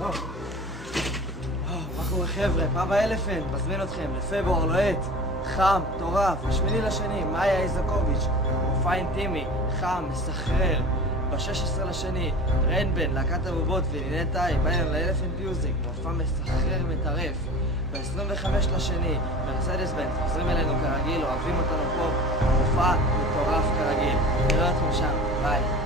מה קורה חבר'ה? פאבה אלפנט, מזמין אתכם לפברואר לוהט, חם, מטורף, ב8/2, מאיה איזקוביץ', מופע אינטימי, חם, מסחרר, ב16/2, רנבן, להקת הבובות וניני טאי, בייר לאלפנט מיוזיק, מופע מסחרר מטרף, ב25/2, מרסדס בנץ, חוזרים אלינו כרגיל, אוהבים אותנו פה, מופע מטורף כרגיל, נראה אתכם שם, ביי.